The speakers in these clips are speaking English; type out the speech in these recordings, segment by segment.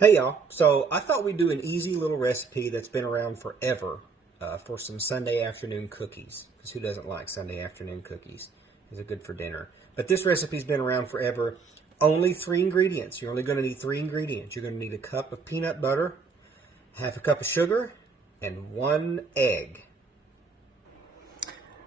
Hey y'all, so I thought we'd do an easy little recipe that's been around forever for some Sunday afternoon cookies. Because who doesn't like Sunday afternoon cookies? They're good for dinner. But this recipe's been around forever. Only 3 ingredients. You're only going to need 3 ingredients. You're going to need a cup of peanut butter, half a cup of sugar, and 1 egg.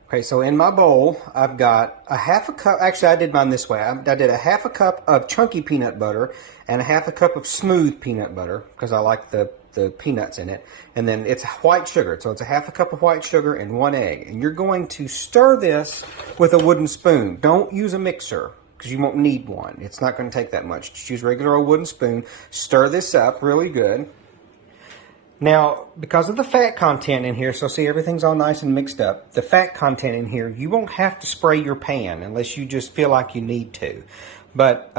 Okay, so in my bowl, I've got a half a cup. Actually, I did mine this way. I did a half a cup of chunky peanut butter and a half a cup of smooth peanut butter because I like the peanuts in it. And then it's white sugar. So it's a half a cup of white sugar and 1 egg. And you're going to stir this with a wooden spoon. Don't use a mixer because you won't need one. It's not going to take that much. Just use regular old wooden spoon. Stir this up really good. Now, because of the fat content in here, so see everything's all nice and mixed up, the fat content in here, you won't have to spray your pan unless you just feel like you need to. But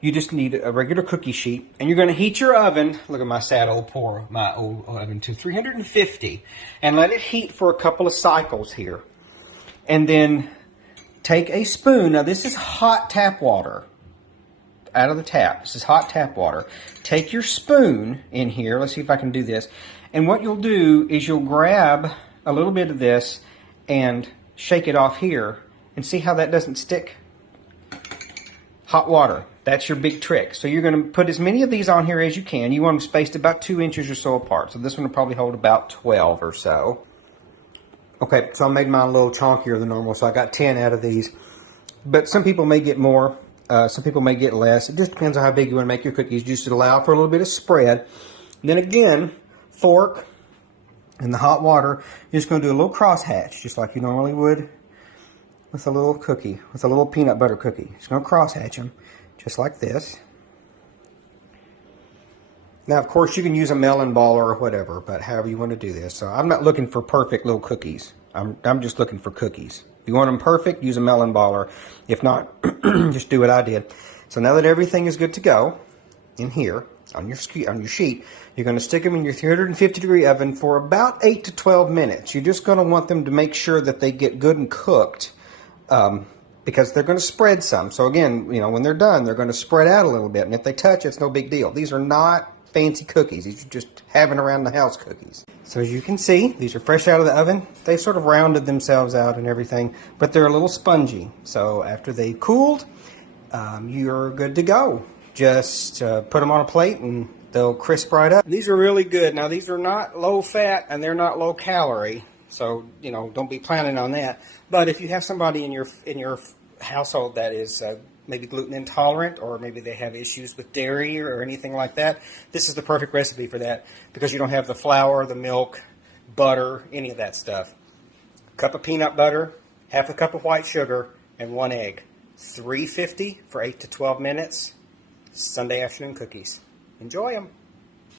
you just need a regular cookie sheet, and you're going to heat your oven, look at my sad old my old oven, to 350, and let it heat for a couple of cycles here. And then take a spoon, now this is hot tap water. Out of the tap. This is hot tap water. Take your spoon in here. Let's see if I can do this. And what you'll do is you'll grab a little bit of this and shake it off here and see how that doesn't stick. Hot water. That's your big trick. So you're going to put as many of these on here as you can. You want them spaced about 2 inches or so apart. So this one will probably hold about 12 or so. Okay, so I made mine a little chunkier than normal, so I got 10 out of these. But some people may get more. Some people may get less. It just depends on how big you want to make your cookies. Just to allow for a little bit of spread. And then again, fork in the hot water. You're just going to do a little cross hatch, just like you normally would with a little cookie, with a little peanut butter cookie. Just going to cross hatch them, just like this. Now, of course, you can use a melon ball or whatever, but however you want to do this. So I'm not looking for perfect little cookies. I'm just looking for cookies. If you want them perfect, use a melon baller. If not, just do what I did. So now that everything is good to go in here on your sheet, you're going to stick them in your 350-degree oven for about 8 to 12 minutes. You're just going to want them to make sure that they get good and cooked because they're going to spread some. So again, you know, when they're done, they're going to spread out a little bit. And if they touch, it's no big deal. These are not fancy cookies. These are just having around the house cookies. So as you can see, these are fresh out of the oven. They sort of rounded themselves out and everything, but they're a little spongy. So after they've cooled, you're good to go. Just put them on a plate and they'll crisp right up. These are really good. Now these are not low fat and they're not low calorie. So, you know, don't be planning on that. But if you have somebody in your household that is maybe gluten intolerant, or maybe they have issues with dairy or anything like that, this is the perfect recipe for that because you don't have the flour, the milk, butter, any of that stuff. A cup of peanut butter, half a cup of white sugar, and 1 egg. 350 for 8 to 12 minutes. Sunday afternoon cookies. Enjoy them.